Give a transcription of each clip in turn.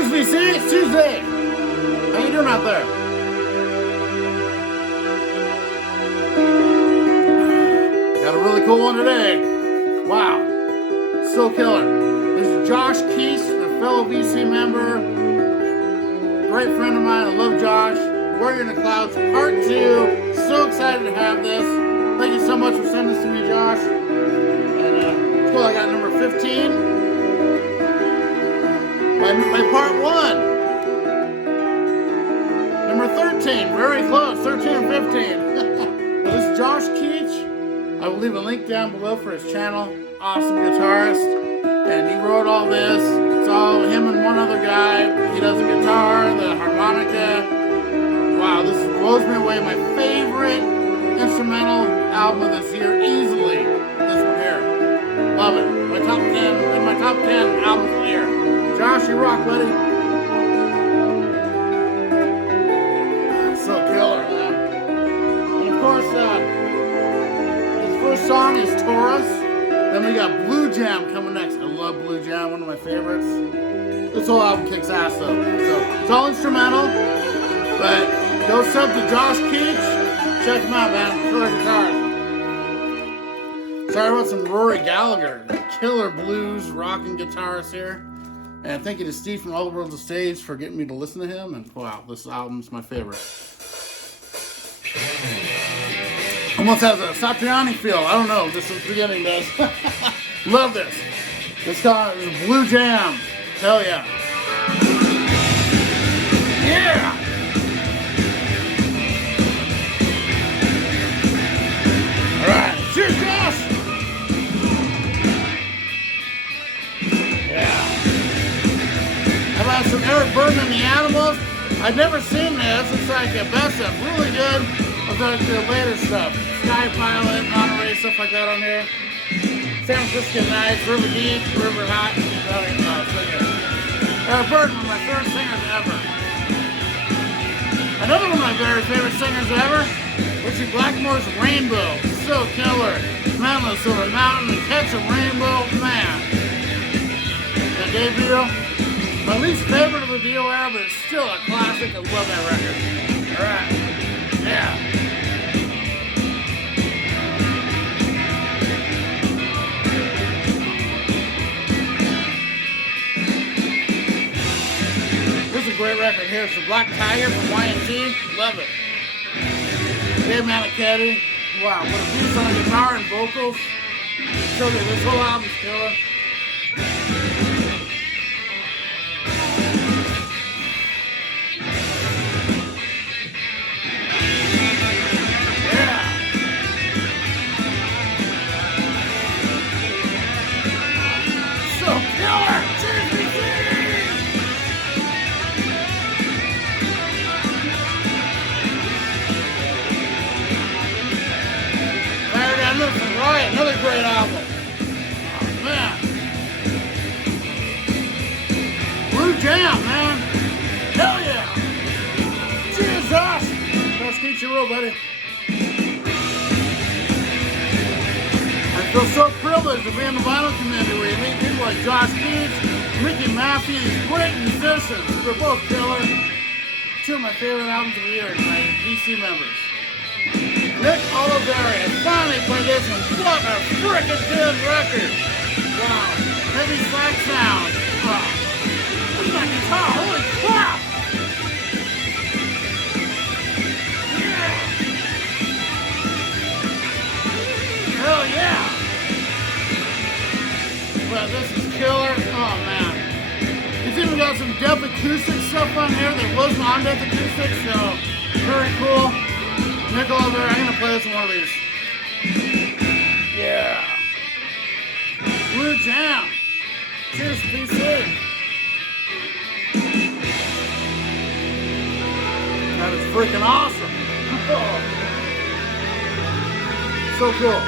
Cheers, VC. It's Tuesday. How you doing out there? Got a really cool one today. Wow. Still killer. This is Josh Keese, a fellow VC member. Great friend of mine. I love Josh. Warrior in the Clouds, part 2. So excited to have this. Thank you so much for sending this to me, Josh. And it's cool. I got number 15. My part 1. Number 13. Very close. 13 and 15. This is Josh Keach. I will leave a link down below for his channel. Awesome guitarist. And he wrote all this. It's all him and one other guy. He does the guitar, the harmonica. Wow, this blows me away. My favorite instrumental album of this year, easily. This one here. Love it. My top 10 albums of the year. Josh, you rock, buddy. So killer, man. And of course, his first song is Taurus. Then we got Blue Jam coming next. I love Blue Jam, one of my favorites. This whole album kicks ass though. So it's all instrumental, but go sub to Josh Keach. Check him out, man. Killer guitars. Sorry about some Rory Gallagher. Killer blues, rocking guitarist here. And thank you to Steve from All the World's a Stage for getting me to listen to him. And wow, this album's my favorite. Almost has a Satriani feel. I don't know, just the beginning does. Love this. This called Blue Jam. Hell yeah. Yeah! Alright, cheers, Josh! Some Eric Burden and the Animals. I've never seen this. It's like a best of. Really good. I'll go to the later stuff. Sky Pilot, Monterey, stuff like that on here. San Francisco Nights, River Deep, River Hot. So good. Eric Burden, one of my favorite singers ever. Another one of my very favorite singers ever, Richie Blackmore's Rainbow. So killer. Mountainless over mountain, catch a rainbow, man. That debut. My least favorite of the Dio era, but it's still a classic. I love that record. Alright. Yeah. This is a great record here. It's the Black Tiger from Y&T. Love it. Dave Manichetti. Wow, what a piece on the guitar and vocals. So good. This whole album's killer. Another great album. Oh, man. Blue Jam, man. Hell yeah. Cheers, Josh. Josh, keep your roll, buddy. I feel so privileged to be in the vinyl community where you meet people like Josh Keats, Ricky Matthews, great musicians. They're both killer. Two of my favorite albums of the year, my VC members. Nick Oliveri, and finally played this one. What a frickin' good record! Wow. Heavy slack sound. Wow. Look at that guitar, holy crap! Yeah! Hell yeah! Well, this is killer. Oh man. It's even got some Death Acoustic stuff on here that wasn't on Death Acoustic, so very cool. Nick Oliveri, I'm gonna play this in one of these. Yeah. Blue Jam. Cheers, PC. That is freaking awesome. So cool.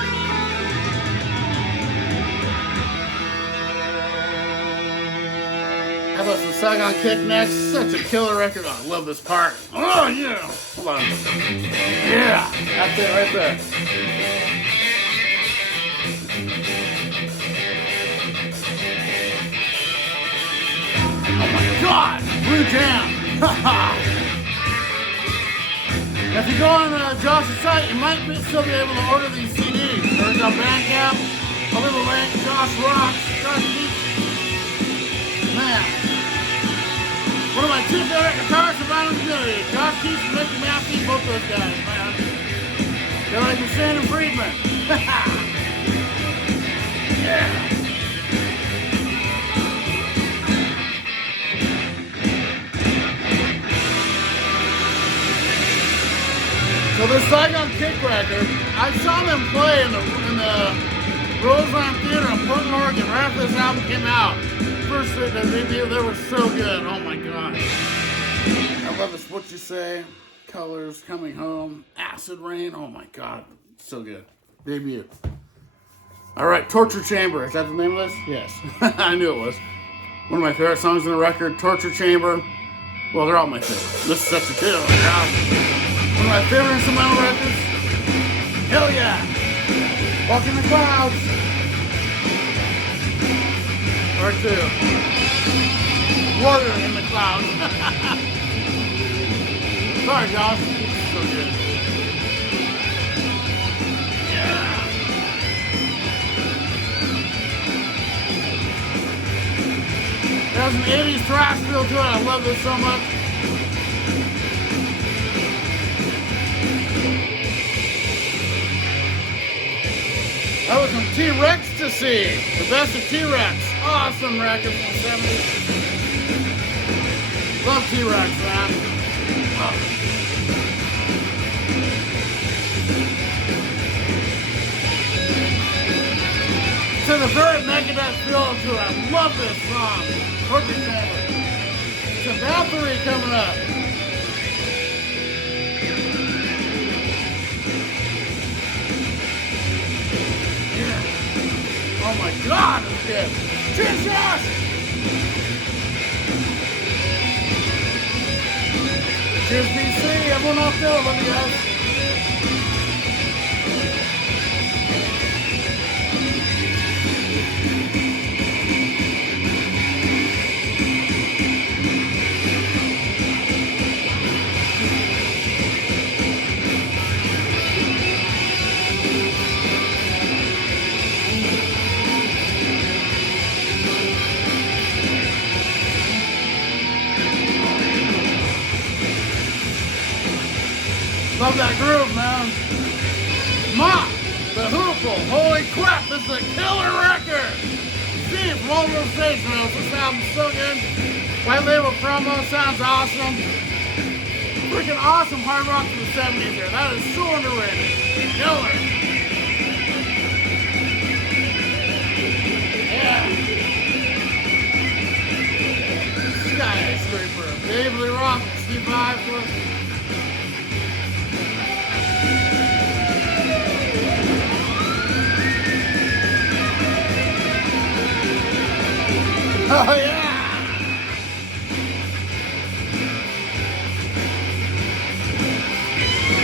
How about some Saigon Kick next? Such a killer record. Oh, I love this part. Oh, yeah. Hold on. Yeah. That's it right there. Oh my God! Blue Jam! If you go on Josh's site, you might still be able to order these CDs. There's a Bandcamp, a little link, Josh Rocks, Josh Keats. Man. One of my two favorite guitarists around the community, Josh Keats and Mickey Massey, both those guys, man. They're like Hussein and Friedman. Yeah. So this Saigon Kick record, I saw them play in the Roseland Theater in Portland, Oregon, right after this album came out. First they were so good. Oh my God. I love this. What You Say, Colors, Coming Home, Acid Rain. Oh my God. So good. Debut. All right, Torture Chamber. Is that the name of this? Yes. I knew it was. One of my favorite songs on the record, Torture Chamber. Well, they're all my favorite. This is such a kill. One of my favorite instrumental records. Hell yeah. Walk in the Clouds. Part 2. Warrior in the Clouds. Sorry, Josh. So good. Yeah. It has an 80s thrash feel to it. I love this so much. That was from T-Rex-tasy, the best of T-Rex. Awesome record from the 70s. Love T-Rex, man. Oh. It's in a very Megadeth feel to it. I love this song. Torture Chamber. It's a battery coming up. Oh my God, it's good. Cheers, Josh! Cheers, BC. Everyone off there, love you guys. Love that groove, man. Mock, the Hoople. Holy crap, this is a killer record. Steve from All Real Station House. This album's so good. White label promo sounds awesome. Freaking awesome hard rock from the 70s there. That is so underrated. Killer. Yeah. Skyscraper. Dave Lee Roth and Steve Vai, of course. Oh yeah!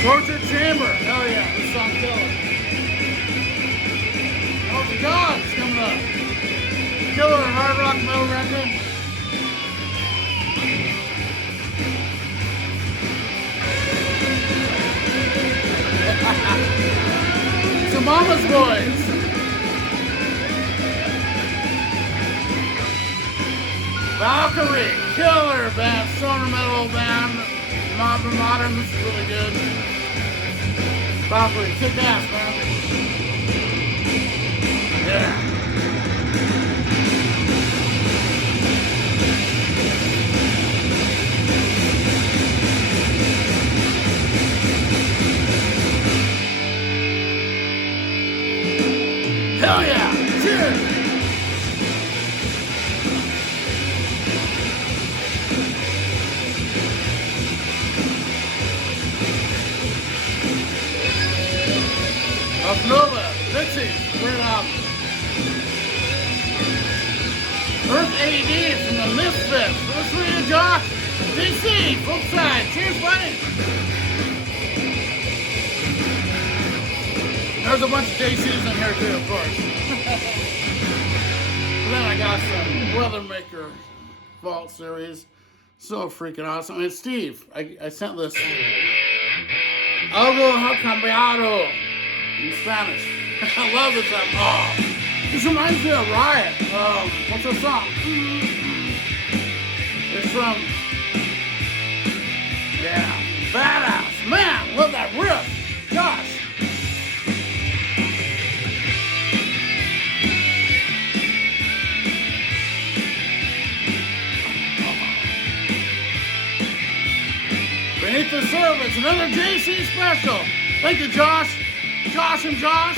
Torture Chamber. Hell yeah, this song killer. Oh my God, it's coming up. Killer hard rock metal record. Some Mama's Boys. Valkyrie, killer band, stoner metal band, modern, this is really good. Valkyrie, kick ass, man. Yeah. Hell yeah, cheers. Nova, Tipsy, great album. Earth AD from the Misfits. Let's read it, Josh. DC, flip side. Cheers, buddy. There's a bunch of JCs in here too, of course. And then I got some Weathermaker Vault series. So freaking awesome. And Steve, I sent this. Algo cambiado in Spanish. I love this album. Oh, this reminds me of Riot. What's that song? It's from, yeah, Badass. Man, love that riff. Gosh. Beneath the Surface, another JC special. Thank you, Josh. Josh and Josh.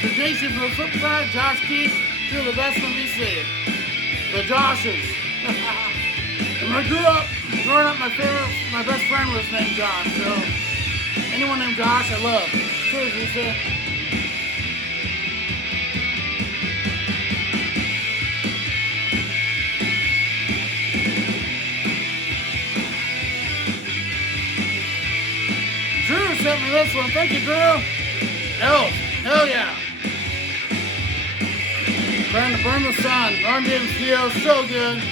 The JC from the flip side, Josh Keith. Two of the best from BC. The Joshes. And when I growing up, my best friend was named Josh. So anyone named Josh, I love. Cheers, Lisa. Drew sent me this one. Thank you, Drew. Elf. Hell yeah. Trying to burn the sun. Run Theo, so good.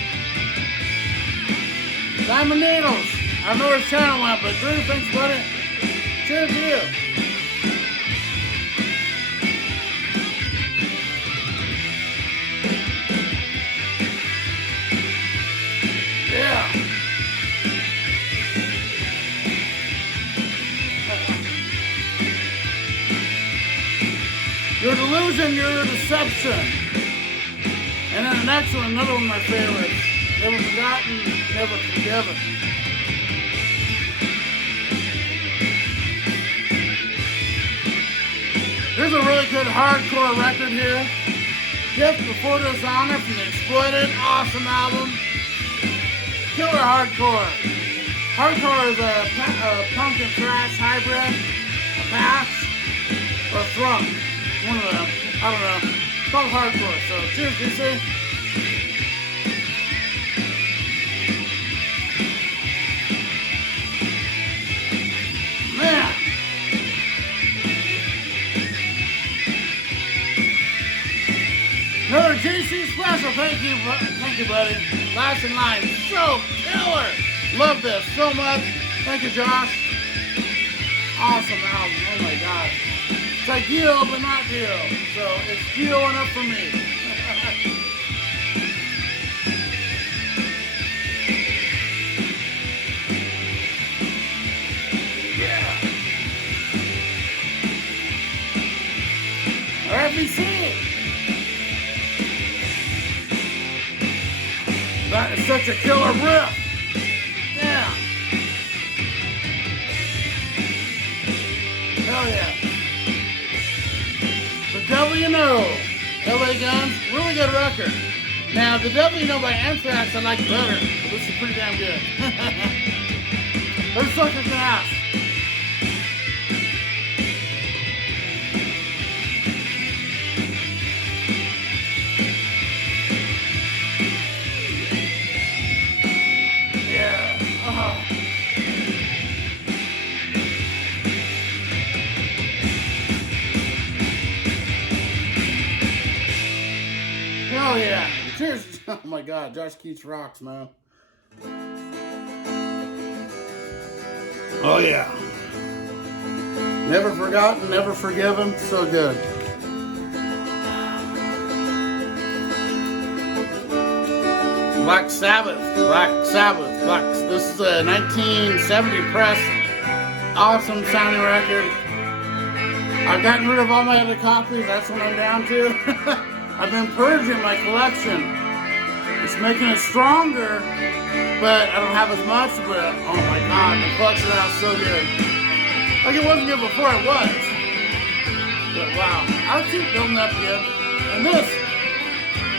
Diamond Needles. I don't know where his channel went, but Drew, thanks, buddy. Cheers to you. Yeah. Your delusion, your deception. And then the next one, another one of my favorites. Never forgotten, never forgiven. Here's a really good hardcore record here. Gift Before Dishonor from the Exploited. Awesome album. Killer hardcore. Hardcore is a punk and thrash hybrid, a patch, or a thrunk. One of them. I don't know. It's called hardcore. So cheers, DC. Man. Another JC special. Thank you, buddy. Last in line. So killer. Love this so much. Thank you, Josh. Awesome album. Oh my God. It's like Dio, but not Dio. So it's Dio enough for me. Yeah. RFBC. That is such a killer riff. Yeah. Hell yeah. The Devil You Know, LA Guns, really good record. Now, The Devil You Know by Anthrax I like better. This is pretty damn good. Those suckers can ass. Yeah. Oh. Hell yeah. Cheers. Oh my God. Josh Keats rocks, man. Oh yeah. Never forgotten, never forgiven. So good. Black Sabbath. This is a 1970 press. Awesome sounding record. I've gotten rid of all my other copies. That's what I'm down to. I've been purging my collection. It's making it stronger, but I don't have as much, but oh my God, the collection now is so good. Like it wasn't good before it was. But wow, I'll keep building up again. And this,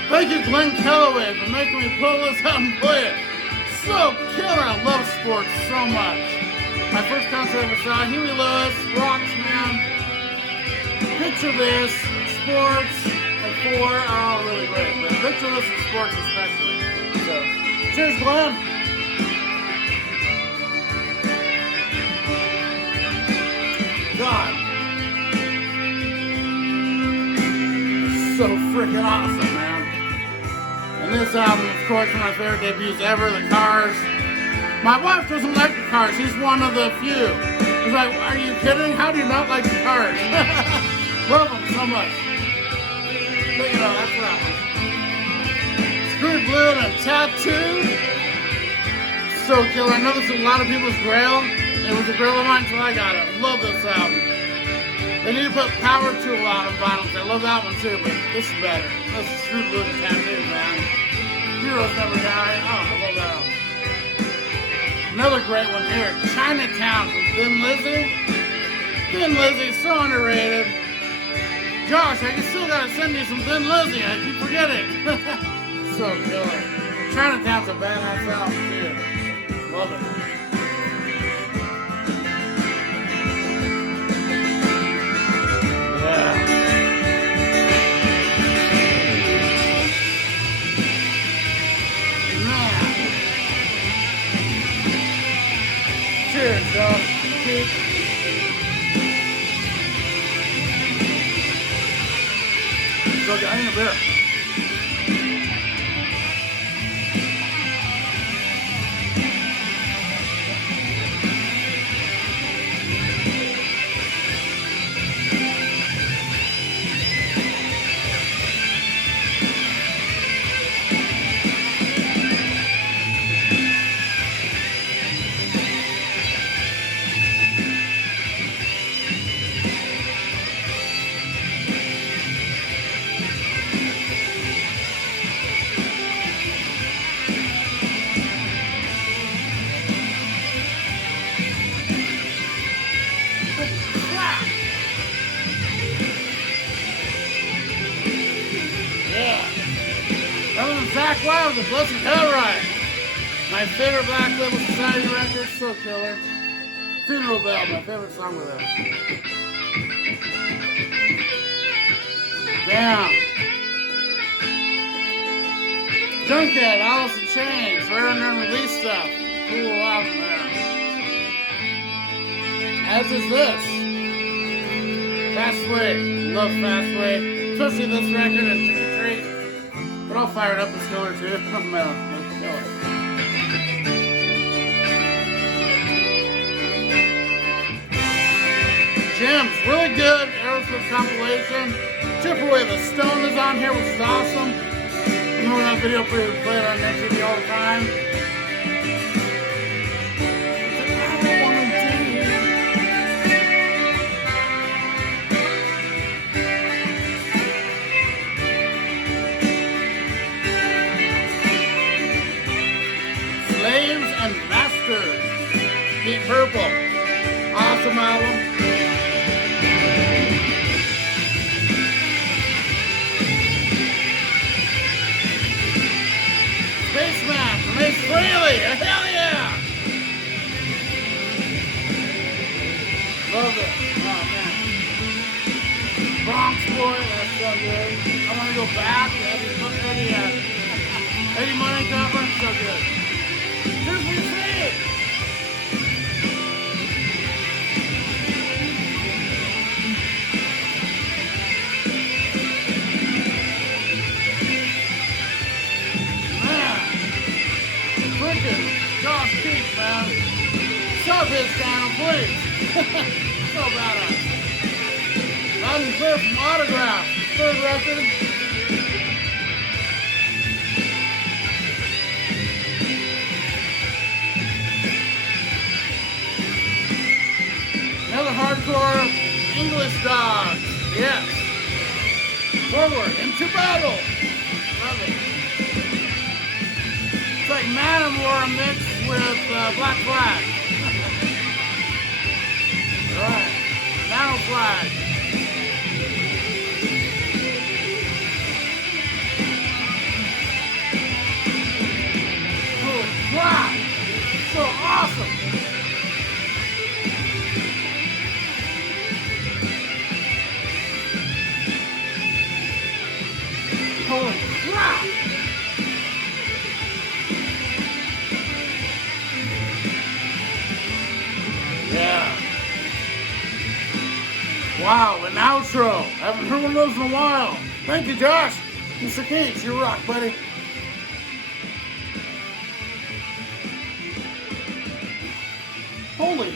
thank you Glenn Kellaway for making me pull this out and play it. So killer, I love sports so much. My first concert I ever saw, Huey Lewis, rocks, man. Picture this, sports. Oh, really great. But picture this in sports especially. So, cheers, Glenn. God. So freaking awesome, man. And This album, of course, one of my favorite debuts ever, The Cars. My wife doesn't like The Cars. She's one of the few. It's like, are you kidding? How do you not like The Cars? Love them so much. But you know, that's that one. Screwed Blue and Tattooed. So killer. I know this is a lot of people's grail. It was a grail of mine until I got it. Love this album. They need to put Power Tool out on vinyl. I love that one too, but this is better. This is Screwed Blue and Tattooed, man. Heroes Never Die. Oh, I love that album. Another great one here, Chinatown from Thin Lizzy. Thin Lizzy, so underrated. Josh, I still gotta send you some Thin Lizzy. I keep forgetting. So killer. Chinatown's a badass album too. Love it. Yeah. Cheers, Josh. Cheers. So good. I need a beer. Black Wild, The Blessed Hellride. My favorite Black Label Society record, so killer. Funeral Bell, my favorite song with them. Damn. Junkhead, Alice in Chains, rare and unreleased stuff. Cool album there. As is this. Fast Way, love Fast Way. Especially this record and Trick or Treat. But I'll fire it up as killer too. Oh man, let's killer. Gems, really good Aerosmith compilation. Chip Away the Stone is on here, which is awesome. You know that video we play it on MTV all the time. Slaves and Masters. Deep Purple. Awesome album. Spaceman from Ace Frehley. Hell yeah! Love it. Oh man. Bronx Boy, that's so good. I want to go back to Eddie Money cover, so good. Here's what you say. Josh Keith, man. Sub his channel, please. So badass. Loud and clear from Autograph. Third record. Another hardcore English Dogs. Yes. Forward into battle. Love it. It's like Manowar mixed with Black Flag. Alright, Mano Flag. Holy crap! So awesome! Holy crap! Yeah. Wow, an outro. I haven't heard one of those in a while. Thank you, Josh. Mr. Keats, you rock, buddy. moly.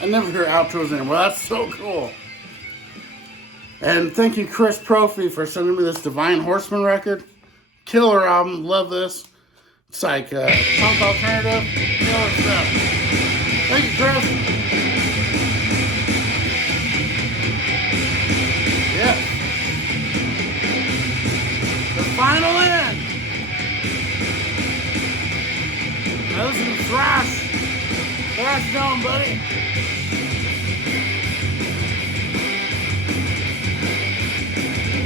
I never hear outros anymore. That's so cool. And thank you, Chris Profi, for sending me this Divine Horseman record. Killer album. Love this. It's like punk alternative. Killer stuff. Thank you, Chris. Yes. The final end. Now listen to thrash. Thrash down, buddy.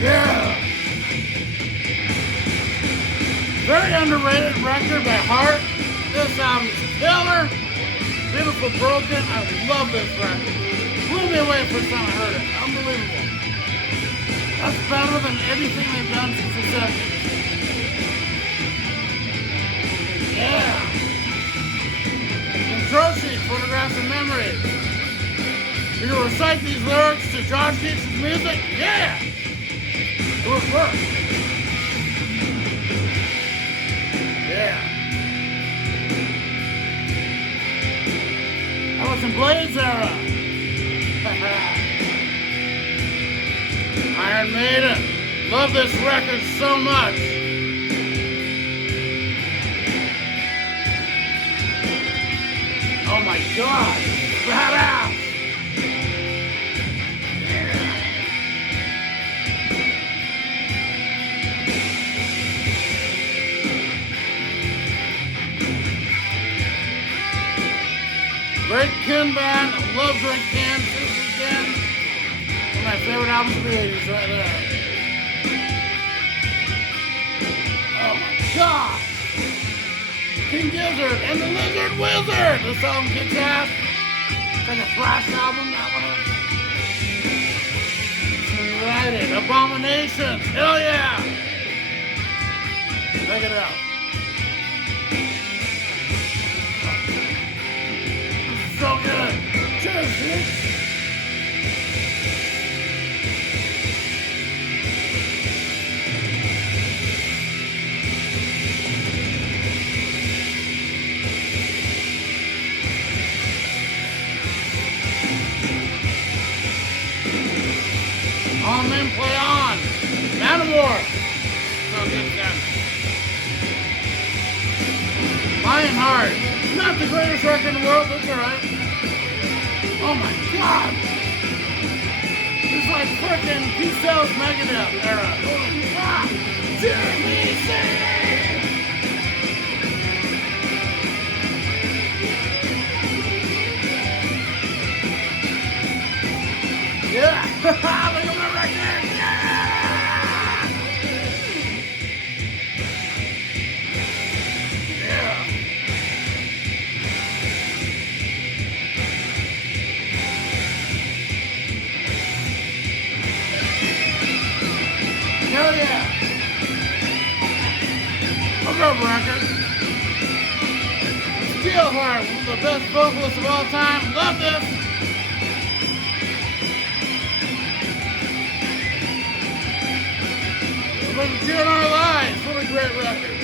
Yeah. Very underrated record by Heart. This album is killer. Beautiful Broken. I love this record. Blew me away the first time I heard it. Unbelievable. That's better than anything they've done since the 70s. Yeah. Intro sheet, Photographs and Memories. You can recite these lyrics to Josh Keats's music? Yeah! Do it first. Yeah. That was some Blades era. Iron Maiden. Love this record so much. Oh my God. Badass. Great Ken band. I love Great Ken. Tipsy Ken. One of my favorite albums of the 80s right there. Oh my God. King Gizzard and the Lizard Wizard. This album kicks ass. It's like a thrash album, that one is. Right it. Abominations. Hell yeah. Check it out. So good. Cheers, dude. All men play on. Manowar. So good then. Lionheart. Not the greatest record in the world, but it's alright. Oh my God! It's like frickin' P-Cells Megadeth era. Holy crap! GBC! Yeah! Look at my record! Yeah! Hell yeah! What's up, record? Steelheart, one of the best vocalists of all time. Love this! Like GNR Live, what a great record.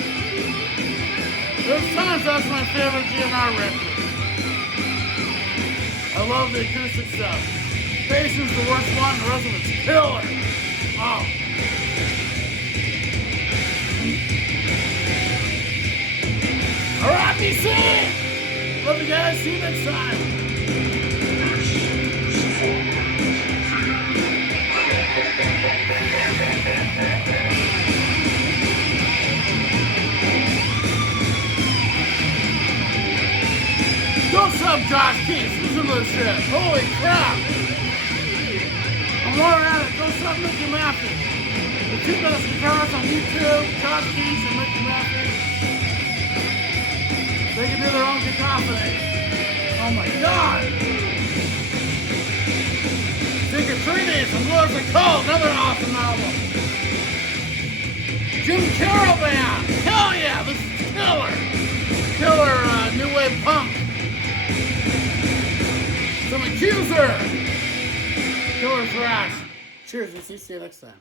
There's times that's my favorite GNR record. I love the acoustic stuff. Patience the worst one, the rest of it's killer. Oh. Alright, DC! Love you guys, see you next time. What's up, Josh Keats? Listen to this shit. Holy crap! I'm more at it. Go sub Mickey Matthews. The two best guitarists on YouTube, Josh Keats and Mickey Matthews. They can do their own cacophony. Oh my God! Secretariats and Lords of Cult, another awesome album. Jim Carroll Band. Hell yeah, this is killer. Killer new wave punk. Some Accuser. Killer thrash. Cheers, see you next time.